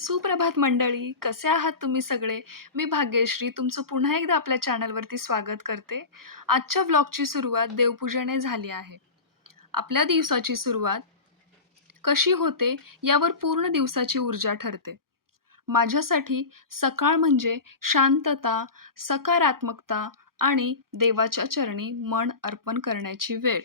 सुप्रभात मंडळी, कसे आहात तुम्ही सगळे? मी भाग्यश्री तुमचं पुन्हा एकदा आपल्या चॅनलवरती स्वागत करते. आजच्या व्लॉगची सुरुवात देवपूजेने झाली आहे. आपल्या दिवसाची सुरुवात कशी होते यावर पूर्ण दिवसाची ऊर्जा ठरते. माझ्यासाठी सकाळ म्हणजे शांतता, सकारात्मकता आणि देवाच्या चरणी मन अर्पण करण्याची वेळ.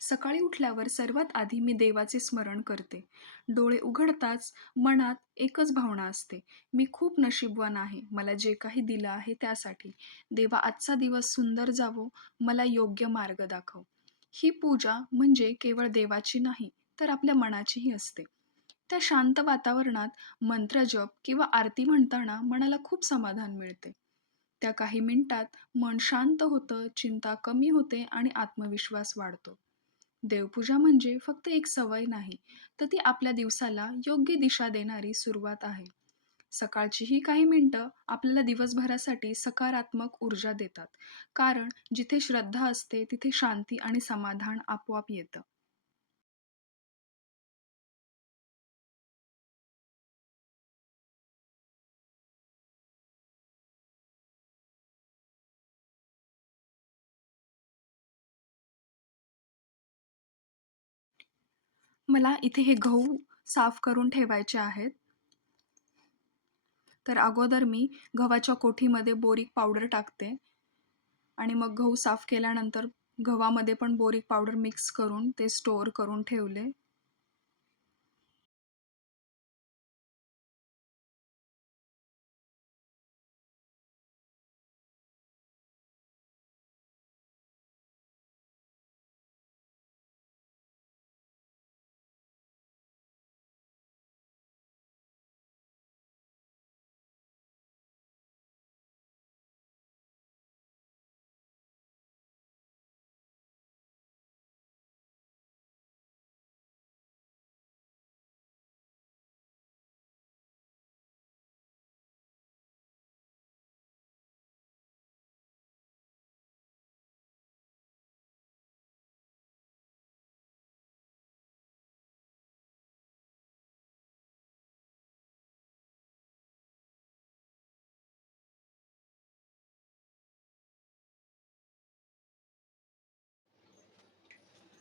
सकाळी उठल्यावर सर्वात आधी मी देवाचे स्मरण करते. डोळे उघडताच मनात एकच भावना असते. मी खूप नशीबवान आहे. मला जे काही दिलं आहे त्यासाठी. देवा आजचा दिवस सुंदर जावो, मला योग्य मार्ग दाखव. ही पूजा म्हणजे केवळ देवाची नाही, तर आपल्या मनाचीही असते. त्या शांत वातावरणात मंत्रजप किंवा आरती म्हणताना मनाला खूप समाधान मिळते. त्या काही मिनिटात मन शांत होतं, चिंता कमी होते आणि आत्मविश्वास वाढतो. देवपूजा म्हणजे फक्त एक सवय नाही, तर ती आपल्या दिवसाला योग्य दिशा देणारी सुरुवात आहे. सकाळची ही काही मिनिटं आपल्याला दिवसभरासाठी सकारात्मक ऊर्जा देतात. कारण जिथे श्रद्धा असते, तिथे शांती आणि समाधान आपोआप येतं. मला इथे हे गहू साफ करून ठेवायचे आहेत. तर अगोदर मी गव्हाच्या कोठीमध्ये बोरिक पावडर टाकते आणि मग गहू साफ केल्यानंतर गव्हामध्ये पण बोरिक पावडर मिक्स करून ते स्टोअर करून ठेवले.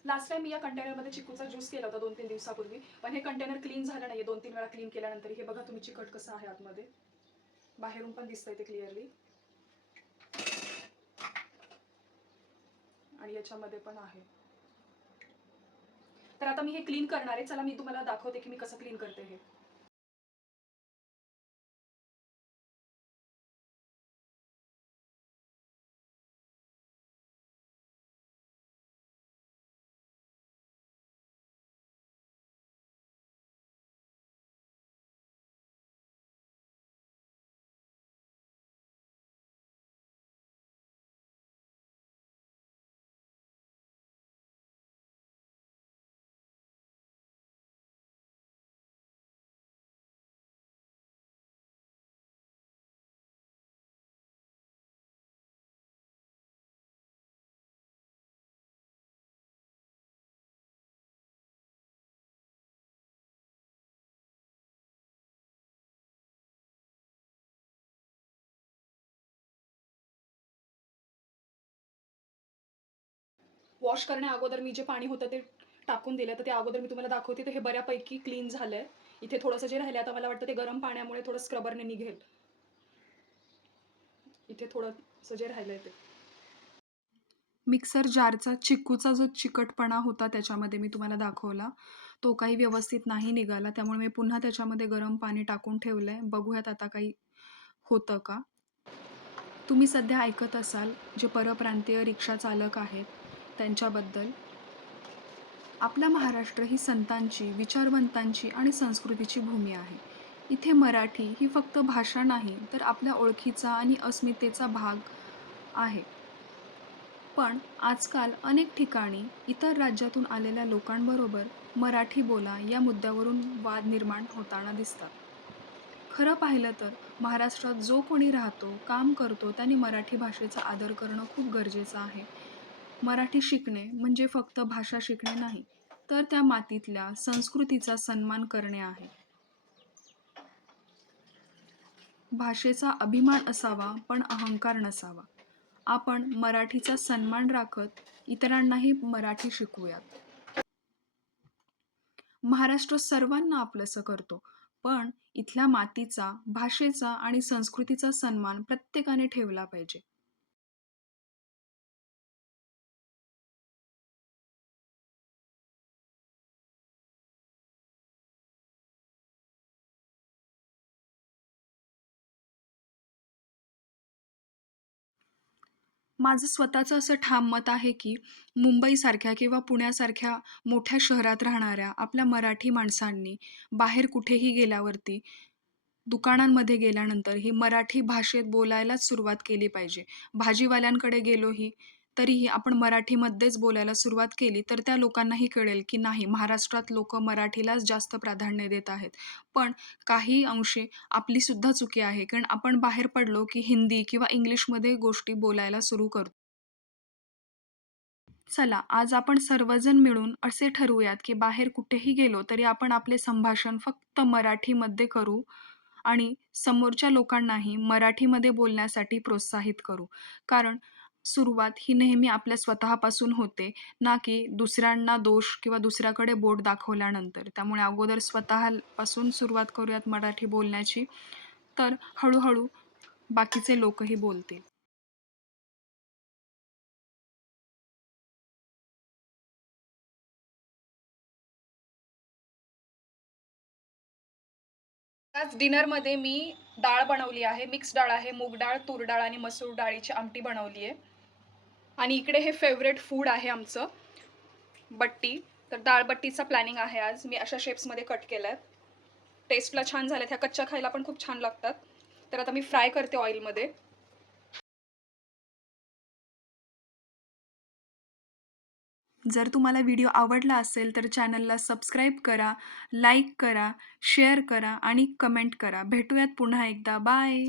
लास्ट टाइम मी या कंटेनरमध्ये चिकूचा ज्यूस केला होता 2-3 दिवसापूर्वी. पण हे कंटेनर क्लीन झालं नाहीये 2-3 वेळा क्लीन केल्यानंतर. हे बघा तुम्ही चिकट कसं आहे आतमध्ये. बाहेरून पण दिसतंय ते क्लिअरली. आणि याच्यामध्ये पण आहे. तर आता मी हे क्लीन करणार आहे. चला मी तुम्हाला दाखवते की मी कसं क्लीन करते हे. वॉश करण्या अगोदर मी जे पाणी होतं ते टाकून दिलं. तर ते अगोदर मी तुम्हाला दाखवते. तर हे बऱ्यापैकी क्लीन झालंय. इथे थोडंसं जे राहिलंय आता मला वाटतं ते गरम पाण्यामुळे थोडं स्क्रबरने निघेल. इथे थोडंसं जे राहिलंय ते. मिक्सर जारचा चिकूचा जो चिकटपणा होता त्याच्यामध्ये मी तुम्हाला दाखवला, तो काही व्यवस्थित नाही निघाला. त्यामुळे मी पुन्हा त्याच्यामध्ये गरम पाणी टाकून ठेवलंय. बघूयात आता काही होतं का? तुम्ही सध्या ऐकत असाल जे परप्रांतीय रिक्षा चालक आहेत त्यांच्याबद्दल. आपला महाराष्ट्र ही संतांची, विचारवंतांची आणि संस्कृतीची भूमी आहे. इथे मराठी ही फक्त भाषा नाही, तर आपल्या ओळखीचा आणि अस्मितेचा भाग आहे. पण आजकाल अनेक ठिकाणी इतर राज्यातून आलेल्या लोकांबरोबर मराठी बोला या मुद्द्यावरून वाद निर्माण होताना दिसतात. खरं पाहिलं तर महाराष्ट्रात जो कोणी राहतो, काम करतो त्यांनी मराठी भाषेचा आदर करणं खूप गरजेचं आहे. मराठी शिकणे म्हणजे फक्त भाषा शिकणे नाही, तर त्या मातीतल्या संस्कृतीचा सन्मान करणे आहे. भाषेचा अभिमान असावा पण अहंकार नसावा. आपण मराठीचा सन्मान राखत इतरांनाही मराठी शिकवूयात. महाराष्ट्र सर्वांना आपलंसं करतो, पण इथल्या मातीचा, भाषेचा आणि संस्कृतीचा सन्मान प्रत्येकाने ठेवला पाहिजे. माझं स्वतःचं असं ठाम मत आहे, की मुंबईसारख्या किंवा पुण्यासारख्या मोठ्या शहरात राहणाऱ्या आपल्या मराठी माणसांनी बाहेर कुठेही गेल्यावरती, दुकानांमध्ये गेल्यानंतर ही मराठी भाषेत बोलायलाच सुरुवात केली पाहिजे. भाजीवाल्यांकडे गेलोही, तरीही आपण मराठीमध्येच बोलायला सुरुवात केली, तर त्या लोकांनाही कळेल, की नाही महाराष्ट्रात लोकं मराठीलाच जास्त प्राधान्य देत आहेत. पण काही अंशी आपली सुद्धा चुकी आहे. कारण आपण बाहेर पडलो, की हिंदी किंवा इंग्लिशमध्ये गोष्टी बोलायला सुरू करतो. चला, आज आपण सर्वजण मिळून असे ठरवूयात, की बाहेर कुठेही गेलो तरी आपण आपले संभाषण फक्त मराठीमध्ये करू आणि समोरच्या लोकांनाही मराठीमध्ये बोलण्यासाठी प्रोत्साहित करू. कारण सुरुवात ही नेहमी आपल्या स्वतःपासून होते, ना की दुसऱ्यांना दोष किंवा दुसऱ्याकडे बोट दाखवल्यानंतर. त्यामुळे अगोदर स्वतःपासून सुरुवात करूयात मराठी बोलण्याची, तर हळू बाकीचे लोकही बोलतील. आज डिनरमध्ये मी डाळ बनवली आहे. मिक्स डाळ आहे. मूग डाळ, तूर डाळ आणि मसूर डाळीची आमटी बनवली आहे. आणि इकडे हे फेवरेट फूड आहे आमचं, बट्टी. तर डाळ बट्टीचा प्लॅनिंग आहे आज. मी अशा शेप्समध्ये कट केल्या आहेत. टेस्टला छान झाल्यात. ह्या कच्च्या खायला पण खूप छान लागतात. तर आता मी फ्राय करते ऑइलमध्ये. जर तुम्हाला व्हिडिओ आवडला असेल तर चॅनलला सबस्क्राईब करा, लाईक करा, शेअर करा आणि कमेंट करा. भेटूयात पुन्हा एकदा. बाय.